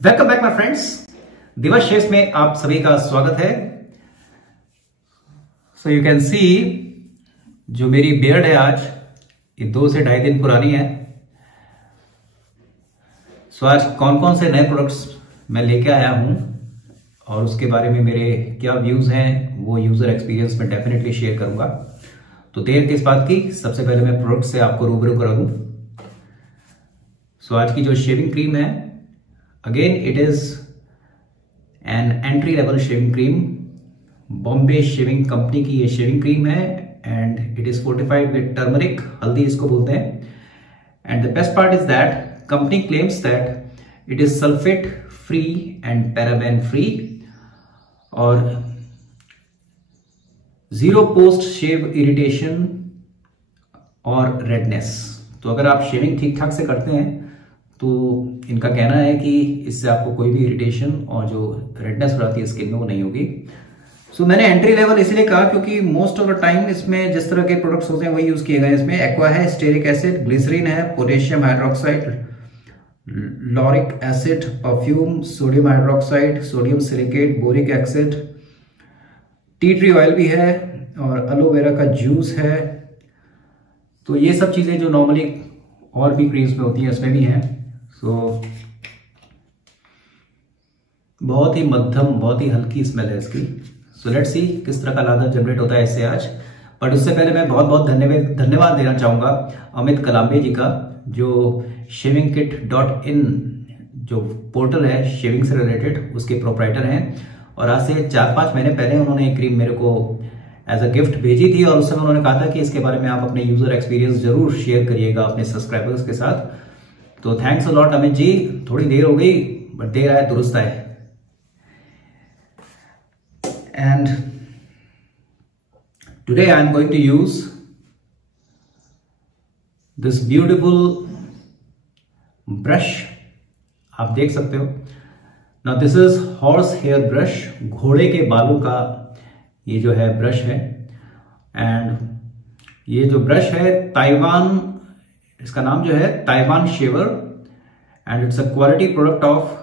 Welcome back my friends, दिवस shaves में आप सभी का स्वागत है। सो यू कैन सी जो मेरी बियर्ड है आज ये 2 से 2.5 दिन पुरानी है। सो आज कौन कौन से नए प्रोडक्ट्स मैं लेके आया हूं और उसके बारे में मेरे क्या व्यूज हैं वो यूजर एक्सपीरियंस में डेफिनेटली शेयर करूंगा। तो देर किस बात की, सबसे पहले मैं प्रोडक्ट से आपको रूबरू करा दूं। सो आज की जो शेविंग क्रीम है, again it is an entry level shaving cream. Bombay shaving company की ये शेविंग क्रीम है and it is fortified with turmeric, हल्दी इसको बोलते हैं। And the best part is that company claims that it is sulphate free and paraben free और zero post शेव irritation और redness. तो अगर आप शेविंग ठीक ठाक से करते हैं तो इनका कहना है कि इससे आपको कोई भी इरिटेशन और जो रेडनेस हो जाती है स्किन में वो नहीं होगी। सो मैंने एंट्री लेवल इसलिए कहा क्योंकि मोस्ट ऑफ द टाइम इसमें जिस तरह के प्रोडक्ट्स होते हैं वही यूज किए गए। इसमें एक्वा है, स्टेरिक एसिड, ग्लिसरीन है, potassium hydroxide, lauric acid, perfume, sodium hydroxide, sodium silicate, boric acid, T tree oil भी है और एलोवेरा का जूस है। तो ये सब चीजें जो नॉर्मली और भी क्रीम्स में होती हैं इसमें भी हैं। सो बहुत ही मध्यम, बहुत ही हल्की स्मेल है इसकी। सो लेट्स सी किस तरह का लादर जनरेट होता है इससे आज। बट उससे पहले मैं बहुत बहुत धन्यवाद देना चाहूंगा अमित कलाम्बे जी का, जो shavingkit.in जो पोर्टल है शेविंग से रिलेटेड उसके प्रोप्राइटर हैं। और आज से 4-5 महीने पहले उन्होंने एक क्रीम मेरे को एज अ गिफ्ट भेजी थी और उस समय उन्होंने कहा था कि इसके बारे में आप अपने यूजर एक्सपीरियंस जरूर शेयर करिएगा अपने सब्सक्राइबर्स के साथ। तो thanks a lot Amit ji, थोड़ी देर हो गई बट देर आए दुरुस्त आए। And today I am going to use this beautiful brush. आप देख सकते हो ना, this is horse hair brush, घोड़े के बालों का ये जो है ब्रश है। एंड ये जो ब्रश है ताइवान, इसका नाम जो है Taiwan shaver and it's a quality product of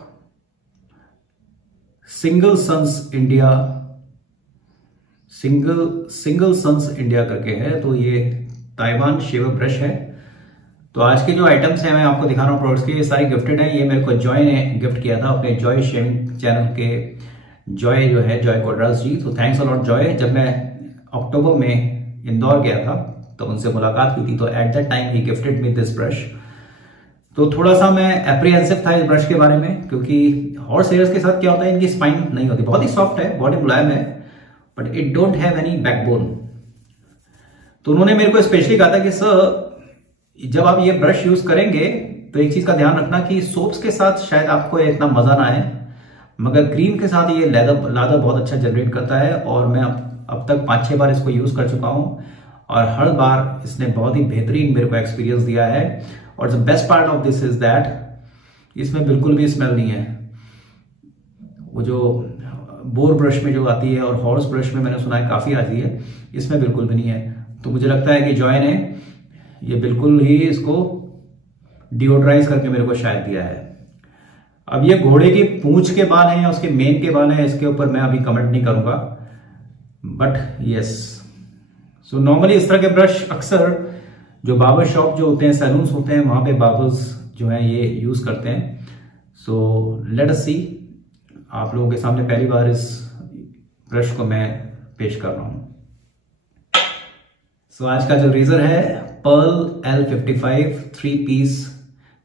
single sons India, single sons India करके है। तो ये ताइवान शेवर ब्रश है। तो आज के जो आइटम्स हैं मैं आपको दिखा रहा हूँ प्रोडक्ट्स के, ये सारे गिफ्टेड हैं। ये मेरे को जॉय ने गिफ्ट किया था अपने जॉय शेविंग चैनल के जॉय जो है जॉय कोडराज जी। तो थैंक्स अ लॉट जॉय। जब मैं अक्टूबर में इंदौर गया था तो उनसे मुलाकात हुई थी, तो at that time he gifted me this brush. तो थोड़ा सा मैं एप्रीहेंसिव था इस ब्रश के बारे में क्योंकि हॉर्स हेयर्स के साथ क्या होता है, इनकी स्पाइन नहीं होती, बहुत ही सॉफ्ट है, बॉडी मुलायम है, but it don't have any backbone. तो उन्होंने मेरे को स्पेशली कहा था कि सर जब आप ये ब्रश यूज करेंगे तो एक चीज का ध्यान रखना कि सोप्स के साथ शायद आपको इतना मजा ना आए, मगर क्रीम के साथ ये लादर बहुत अच्छा जनरेट करता है। और मैं अब तक 5-6 बार इसको यूज कर चुका हूं और हर बार इसने बहुत ही बेहतरीन मेरे को एक्सपीरियंस दिया है। और the best part of this is that इसमें बिल्कुल भी स्मेल नहीं है। वो जो बोर ब्रश में जो आती है और हॉर्स ब्रश में मैंने सुना है काफी आती है, इसमें बिल्कुल भी नहीं है। तो मुझे लगता है कि जॉय ने ये बिल्कुल ही इसको डिओड्राइज करके मेरे को शायद दिया है। अब ये घोड़े की पूंछ के बाल हैं या उसके मेन के बाल हैं, इसके ऊपर मैं अभी कमेंट नहीं करूंगा, बट यस। सो नॉर्मली इस तरह के ब्रश अक्सर जो बार्बर शॉप जो होते हैं, सैलून्स होते हैं, वहां पे बार्बर्स जो हैं ये यूज करते हैं। सो लेट अस सी, आप लोगों के सामने पहली बार इस ब्रश को मैं पेश कर रहा हूं। सो आज का जो रेजर है पर्ल L55 3 पीस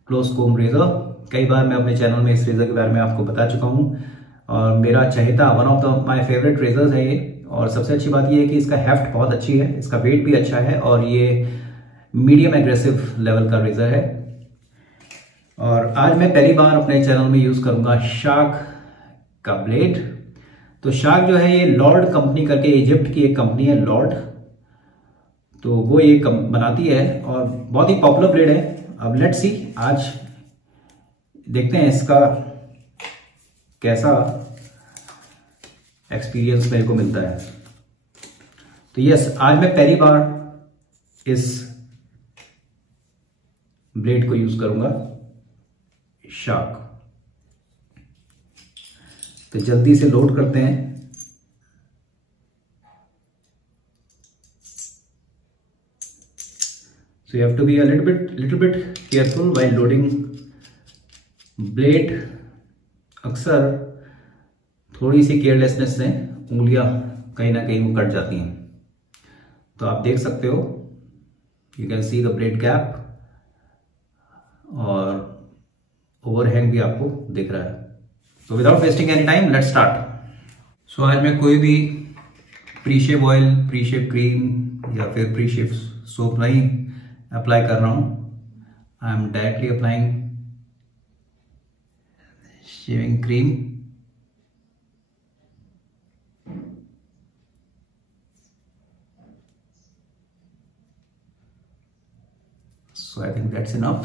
क्लोज कोम रेजर। कई बार मैं अपने चैनल में इस रेजर के बारे में आपको बता चुका हूं और मेरा चहेता one of the my favourite razors है ये। और सबसे अच्छी बात ये है कि इसका हेफ्ट बहुत अच्छी है, इसका वेट भी अच्छा है और ये मीडियम एग्रेसिव लेवल का रेजर है। और आज मैं पहली बार अपने चैनल में यूज करूंगा शार्क का ब्लेड। तो शार्क जो है ये लॉर्ड कंपनी करके, इजिप्ट की एक कंपनी है लॉर्ड, तो वो ये बनाती है और बहुत ही पॉपुलर ब्लेड है। अब लेट्स सी, आज देखते हैं इसका कैसा एक्सपीरियंस मेरे को मिलता है। तो यस, आज मैं पहली बार इस ब्लेड को यूज करूंगा शार्क। तो जल्दी से लोड करते हैं। So you have to be a little bit careful while loading blade। अक्सर थोड़ी सी केयरलेसनेस से उंगलियां कहीं ना कहीं वो कट जाती हैं। तो आप देख सकते हो, you can see the blade gap, और ओवरहैंग भी आपको दिख रहा है। तो without wasting any time let's start. So आज मैं कोई भी प्री-शेव ऑयल, प्री-शेव क्रीम या फिर प्री-शेव सोप नहीं अप्लाई कर रहा हूं। I am directly applying shaving cream. So I think that's enough।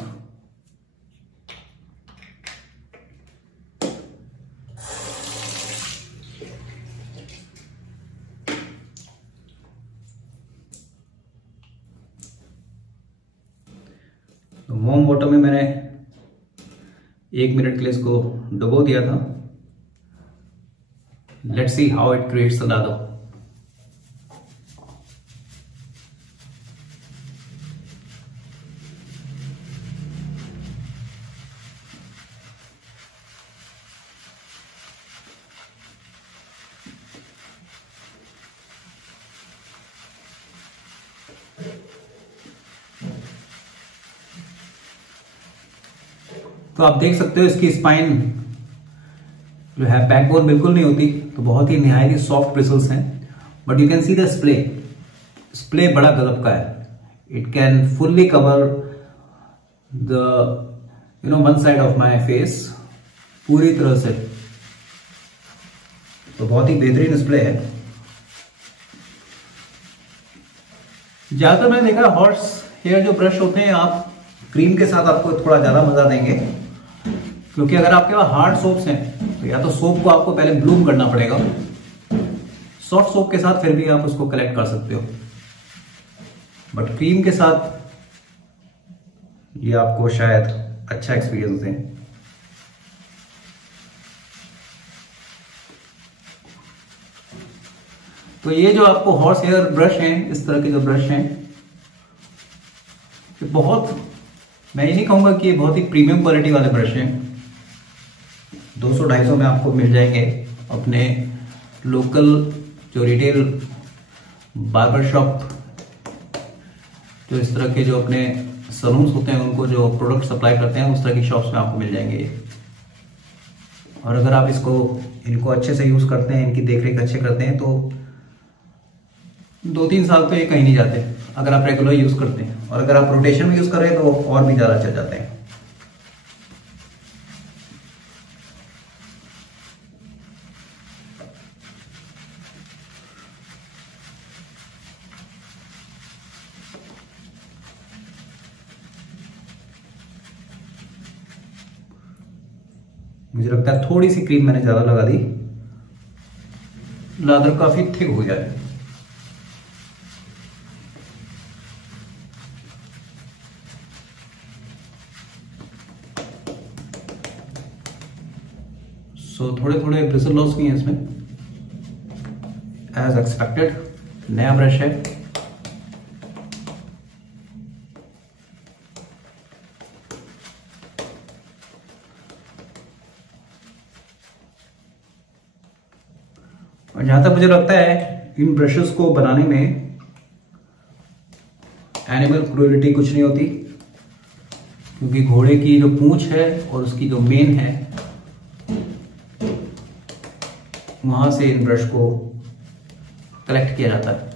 तो वार्म वाटर में मैंने 1 मिनट के लिए इसको डुबो दिया था। Let's see how it creates the lather. तो आप देख सकते हो इसकी स्पाइन जो है, बैकबोन बिल्कुल नहीं होती, तो बहुत ही निहायत ही सॉफ्ट ब्रिसल्स हैं। But you can see the splay बड़ा गजब का है। It can fully cover the one side of my face पूरी तरह से। तो बहुत ही बेहतरीन स्प्ले है। ज्यादातर मैंने देखा हॉर्स हेयर जो ब्रश होते हैं, आप क्रीम के साथ आपको थोड़ा ज्यादा मजा देंगे, क्योंकि अगर आपके पास हार्ड सोप्स हैं तो या तो सोप को आपको पहले ब्लूम करना पड़ेगा। सॉफ्ट सोप के साथ फिर भी आप उसको कलेक्ट कर सकते हो, बट क्रीम के साथ ये आपको शायद अच्छा एक्सपीरियंस दें। तो ये जो आपको हॉर्स हेयर ब्रश हैं, इस तरह के जो ब्रश हैं, ये बहुत, मैं ये नहीं कहूंगा कि ये बहुत ही प्रीमियम क्वालिटी वाले ब्रश हैं। 200-250 में आपको मिल जाएंगे अपने लोकल जो रिटेल बार्बर शॉप, जो इस तरह के जो अपने सलून्स होते हैं उनको जो प्रोडक्ट सप्लाई करते हैं, उस तरह की शॉप्स में आपको मिल जाएंगे। और अगर आप इनको अच्छे से यूज करते हैं, इनकी देखरेख अच्छे करते हैं, तो 2-3 साल तो ये कहीं नहीं जाते अगर आप रेगुलर यूज करते हैं। और अगर आप रोटेशन में यूज कर रहे हैं तो और भी ज्यादा चल जाते हैं। मुझे लगता है थोड़ी सी क्रीम मैंने ज्यादा लगा दी, लादर काफी थिक हो गया है। सो थोड़े थोड़े ब्रिसल लॉस भी हैं इसमें, एज एक्सपेक्टेड। नया ब्रश है। और जहां तक मुझे लगता है इन ब्रशेस को बनाने में एनिमल क्रूएलिटी कुछ नहीं होती, क्योंकि घोड़े की जो पूंछ है और उसकी जो मेन है, वहां से इन ब्रश को कलेक्ट किया जाता है।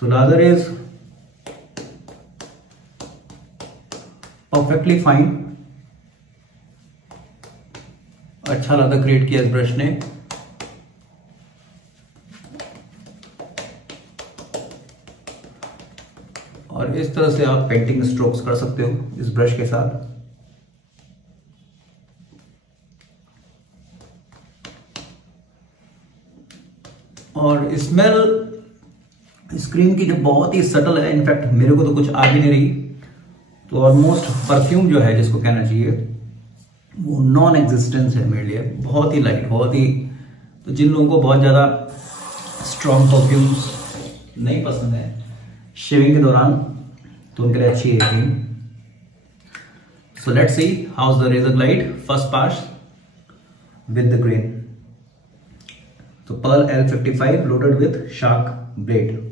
सो लादर इज परफेक्टली फाइन। अच्छा लादर क्रिएट किया इस ब्रश ने। और इस तरह से आप पेंटिंग स्ट्रोक्स कर सकते हो इस ब्रश के साथ। और स्मेल इस क्रीम की जो बहुत ही सटल है, इनफैक्ट मेरे को तो कुछ आ भी नहीं रही। तो ऑलमोस्ट परफ्यूम जो है जिसको कहना चाहिए वो नॉन एग्जिस्टेंस है मेरे लिए, बहुत ही लाइट, बहुत ही। तो जिन लोगों को बहुत ज़्यादा स्ट्रॉन्ग परफ्यूम्स नहीं पसंद है शेविंग के दौरान, तो उनके लिए अच्छी है cream. So let's see how is the razor glide first pass with the grain. तो pearl L55 loaded with shark blade.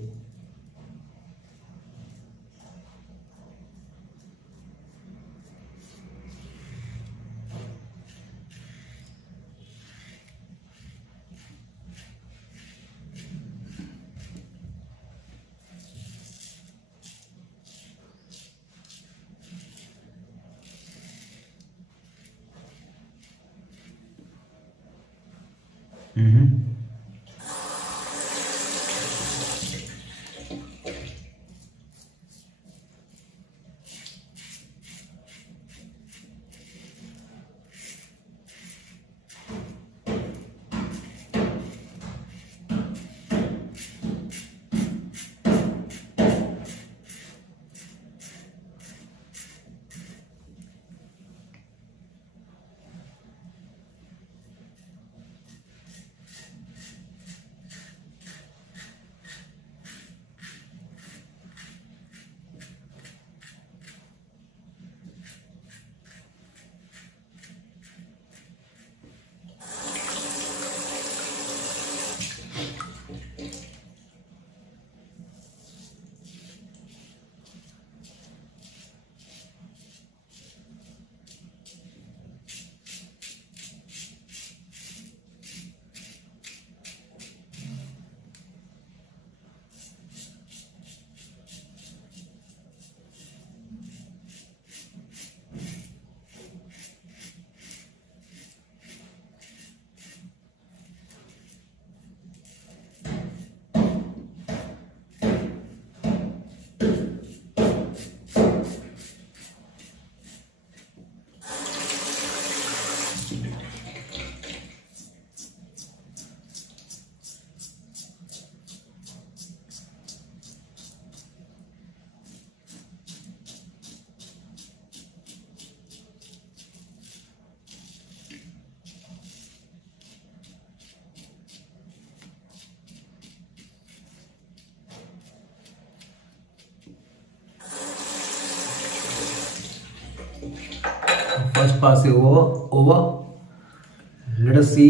First pass is over. Let us see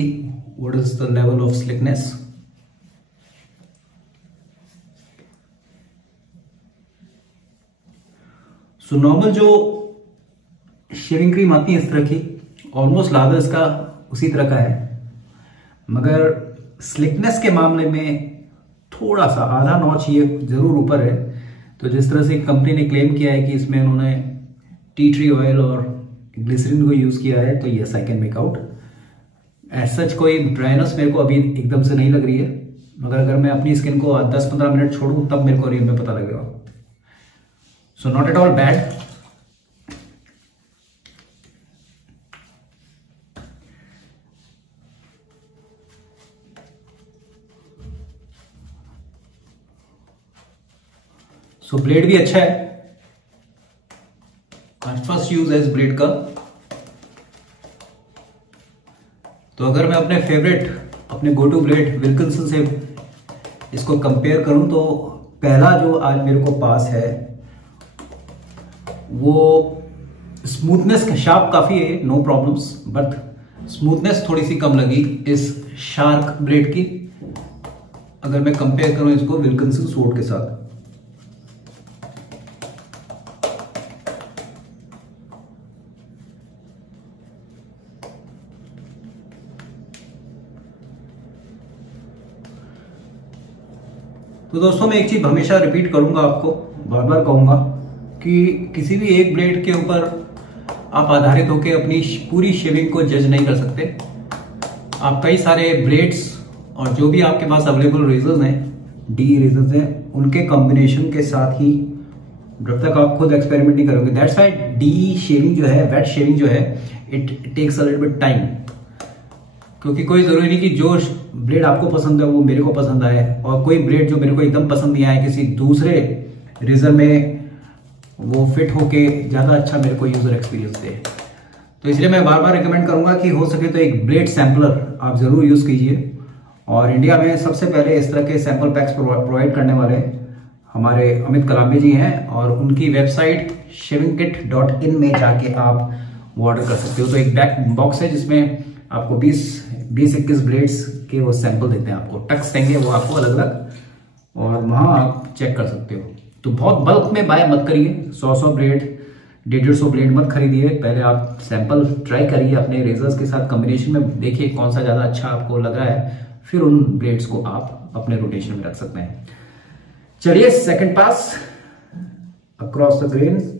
what is the level of slickness. So normal जो shaving cream आती है इस तरह की, almost lather इसका उसी तरह का है, मगर स्लिकनेस के मामले में थोड़ा सा आधा नॉच ये जरूर ऊपर है। तो जिस तरह से कंपनी ने क्लेम किया है कि इसमें उन्होंने टी ट्री ऑयल और ग्लिसरीन को यूज किया है, तो yes I can make out. As such कोई ड्राइनेस मेरे को अभी एकदम से नहीं लग रही है, मगर अगर मैं अपनी स्किन को 10-15 मिनट छोड़ूं तब मेरे को रियल में पता लगेगा। So not at all bad. So blade भी अच्छा है, फर्स्ट यूज है इस ब्लेड का। तो अगर मैं अपने फेवरेट, अपने गो टू ब्लेड विल्किंसन से इसको कंपेयर करूं, तो पहला जो आज मेरे को पास है वो स्मूथनेस शार्प काफी है, नो प्रॉब्लम्स, बट स्मूथनेस थोड़ी सी कम लगी इस शार्क ब्लेड की, अगर मैं कंपेयर करूं इसको विल्किंसन स्वॉर्ड के साथ। तो दोस्तों मैं एक चीज हमेशा रिपीट करूंगा, आपको बार बार कहूंगा कि किसी भी एक ब्लेड के ऊपर आप आधारित होकर अपनी पूरी शेविंग को जज नहीं कर सकते। आप कई सारे ब्लेड्स और जो भी आपके पास अवेलेबल रेजर्स हैं, डी रेजर्स हैं, उनके कॉम्बिनेशन के साथ ही, जब तक आप खुद एक्सपेरिमेंट नहीं करोगे। दैट्स व्हाई डी शेविंग जो है, वेट शेविंग जो है, it takes a little bit time, क्योंकि कोई जरूरी नहीं कि जो ब्लेड आपको पसंद है वो मेरे को पसंद आए, और कोई ब्लेड जो मेरे को एकदम पसंद नहीं आए किसी दूसरे रेजर में वो फिट होके ज़्यादा अच्छा मेरे को यूज़र एक्सपीरियंस दे। तो इसलिए मैं बार बार रिकमेंड करूंगा कि हो सके तो एक ब्लेड सैम्पलर आप ज़रूर यूज़ कीजिए। और इंडिया में सबसे पहले इस तरह के सैंपल पैक्स प्रोवाइड करने वाले हमारे अमित कलांबे जी हैं, और उनकी वेबसाइट shavingkit.in में जाके आप वो ऑर्डर कर सकते हो। तो एक बैक बॉक्स है जिसमें आपको 20-21 ब्लेड्स के वो सैंपल देते हैं, आपको टक्स देंगे वो आपको अलग अलग, और वहाँ आप चेक कर सकते हो। तो बहुत बल्क में बाय मत करिए, 100 ब्लेड 150 ब्लेड मत खरीदिए। पहले आप सैंपल ट्राई करिए अपने रेजर्स के साथ कॉम्बिनेशन में, देखिए कौन सा ज़्यादा अच्छा आपको लग रहा है, फिर उन ब्लेड्स को आप अपने रोटेशन में रख सकते हैं। चलिए second pass across the grain.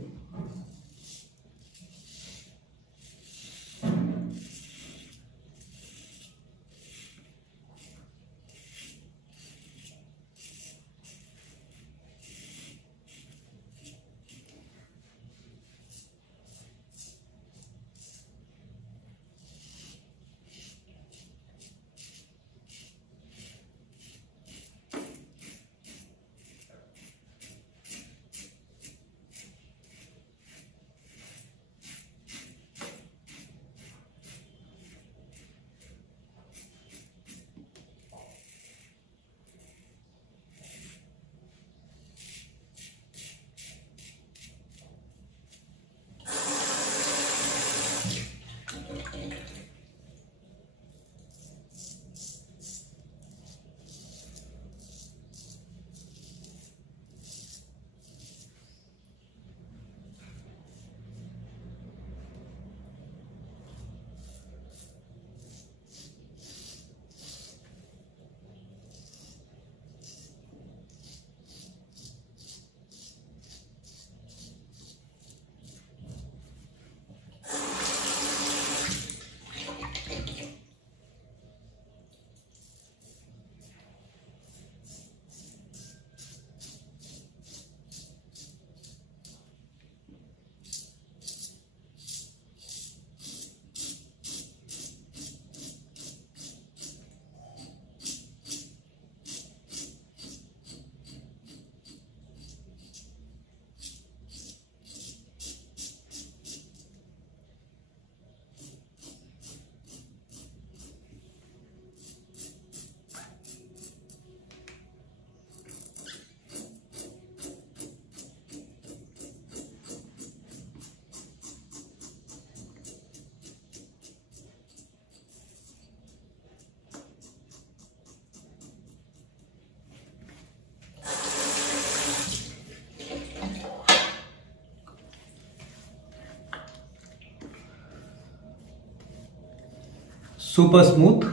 Super smooth,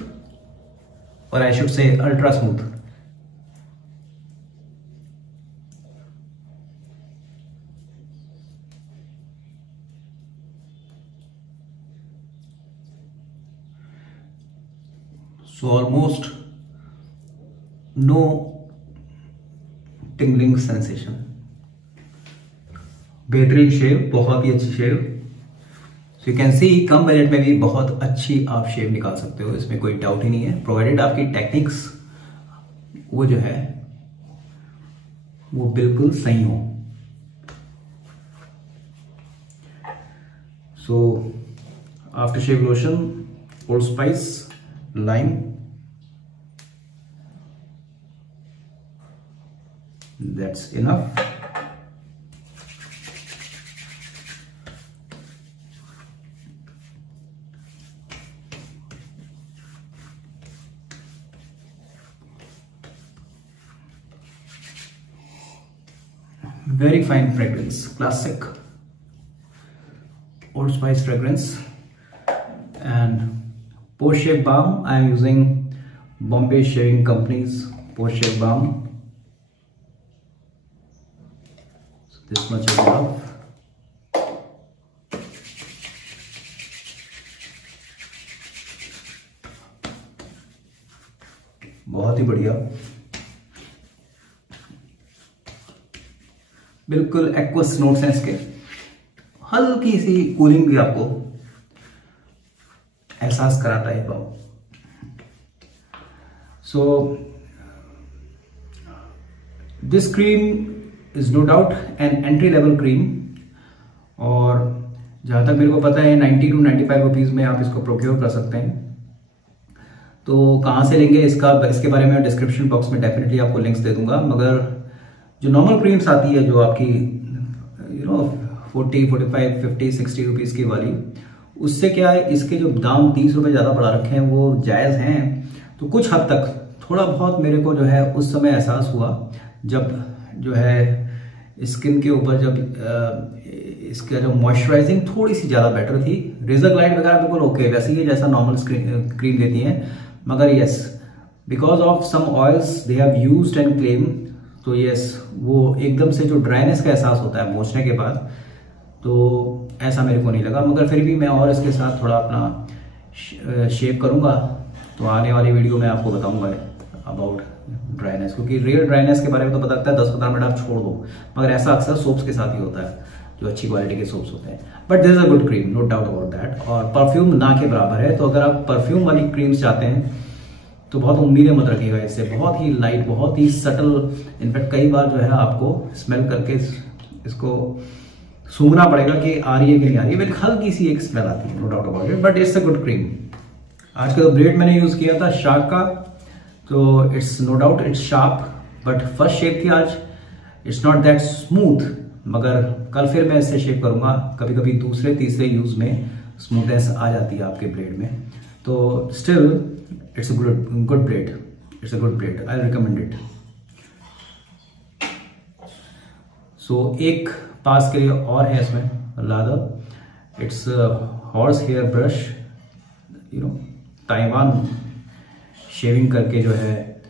और I should say ultra smooth. So almost no tingling sensation. बेहतरीन शेव, बहुत ही अच्छी shave. So you can see कम बजट में भी बहुत अच्छी आप शेव निकाल सकते हो, इसमें कोई डाउट ही नहीं है, प्रोवाइडेड आपकी टेक्निक्स वो जो है वो बिल्कुल सही हो। So after shave lotion, Old Spice, lime, that's enough. Very fine fragrance, classic Old Spice fragrance. And post shave balm, I am using Bombay Shaving Company's post shave balm. So this much is enough. बहुत ही बढ़िया, बिल्कुल aqueous notes हैं इसके, हल्की सी cooling भी आपको एहसास कराता है बाम। So this cream is no doubt an entry level cream, और जहाँ तक मेरे को पता है 90 to 95 रुपीज़ में आप इसको प्रोक्योर कर सकते हैं। तो कहाँ से लेंगे इसके बारे में डिस्क्रिप्शन बॉक्स में डेफिनेटली आपको लिंक्स दे दूंगा। मगर जो नॉर्मल क्रीम्स आती है, जो आपकी 40, 45, 50, 60 रुपीज़ की वाली, उससे क्या है, इसके जो दाम 30 रुपये ज़्यादा बढ़ा रखे हैं वो जायज़ हैं। तो कुछ हद तक थोड़ा बहुत मेरे को जो है उस समय एहसास हुआ जब जो है स्किन के ऊपर जब इसका जो मॉइस्चराइजिंग थोड़ी सी ज़्यादा बेटर थी। रेजर ग्लाइड वगैरह बिल्कुल ओके, वैसे ही जैसा नॉर्मल क्रीम देती हैं, मगर yes because of some oils they have used and claim, तो यस वो एकदम से जो ड्राइनेस का एहसास होता है पोंछने के बाद, तो ऐसा मेरे को नहीं लगा। मगर फिर भी मैं और इसके साथ थोड़ा अपना शेव करूँगा, तो आने वाली वीडियो में आपको बताऊँगा अबाउट ड्राइनेस, क्योंकि रियल ड्राइनेस के बारे में तो पता लगता है 10-15 मिनट आप छोड़ दो, मगर ऐसा अक्सर सोप्स के साथ ही होता है, जो अच्छी क्वालिटी के सोप्स होते हैं। But this is a good cream, no doubt about that. और परफ्यूम ना के बराबर है, तो अगर आप परफ्यूम वाली क्रीम्स चाहते हैं तो बहुत उम्मीदें मत रखिएगा इससे। बहुत ही लाइट, बहुत ही सटल, इनफैक्ट कई बार जो है आपको स्मेल करके इसको सूंघना पड़ेगा कि आ रही है कि नहीं आ रही है। बिल्कुल हल्की सी एक स्मेल आती है, no doubt about it, but it's a good cream. आज का जो ब्लेड मैंने यूज किया था शार्क का, तो it's no doubt it's sharp, but first shape थी आज, इट्स नॉट दैट स्मूथ। मगर कल फिर मैं इससे शेप करूंगा, कभी कभी दूसरे तीसरे यूज में स्मूथनेस आ जाती है आपके ब्लेड में। तो still it's a good blade, it's a good blade, I recommend it. So एक पास के लिए और है इसमें lather, it's horse hair brush, Taiwan shaving करके जो है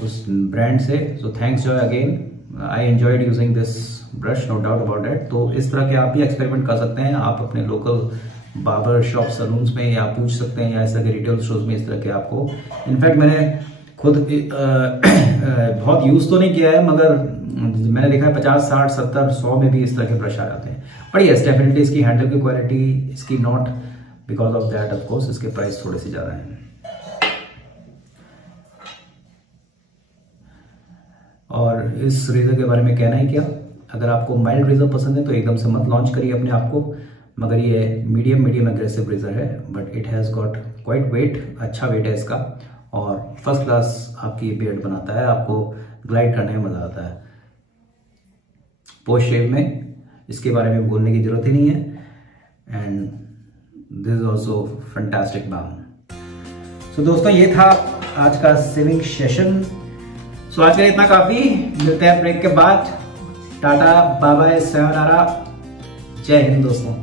उस ब्रांड से। So thanks Joy again, I enjoyed using this brush, no doubt about it. तो इस तरह के आप भी एक्सपेरिमेंट कर सकते हैं, आप अपने लोकल बार्बर शॉप सलून्स में, या पूछ सकते हैं, या इस तरह के रिटेल स्टोर्स में इस तरह के आपको। इनफैक्ट मैंने खुद बहुत यूज तो नहीं किया है, मगर मैंने देखा है 50, 60, 70, 100 में भी इस तरह के ब्रश आ जाते हैं। बट यस डेफिनेटली इसकी हैंडल की क्वालिटी इसकी not, because of that of course इसके प्राइस थोड़े से ज्यादा हैं। और इस रेजर के बारे में कहना ही क्या, अगर आपको माइल्ड रेजर पसंद है तो एकदम से मत लॉन्च करिए अपने आप को, मगर ये मीडियम एग्रेसिव रेजर है, but it has got quite weight, अच्छा वेट है इसका, और फर्स्ट क्लास आपकी बियर्ड बनाता है, आपको ग्लाइड करने में मजा आता है। पोस्ट शेव में इसके बारे में बोलने की जरूरत ही नहीं है, and this is also fantastic balm. सो दोस्तों ये था आज का शेविंग सेशन। सो आज के लिए इतना काफी, मिलते हैं ब्रेक के बाद। टाटा, बाय बाय, sayonara, जय हिंद दोस्तों।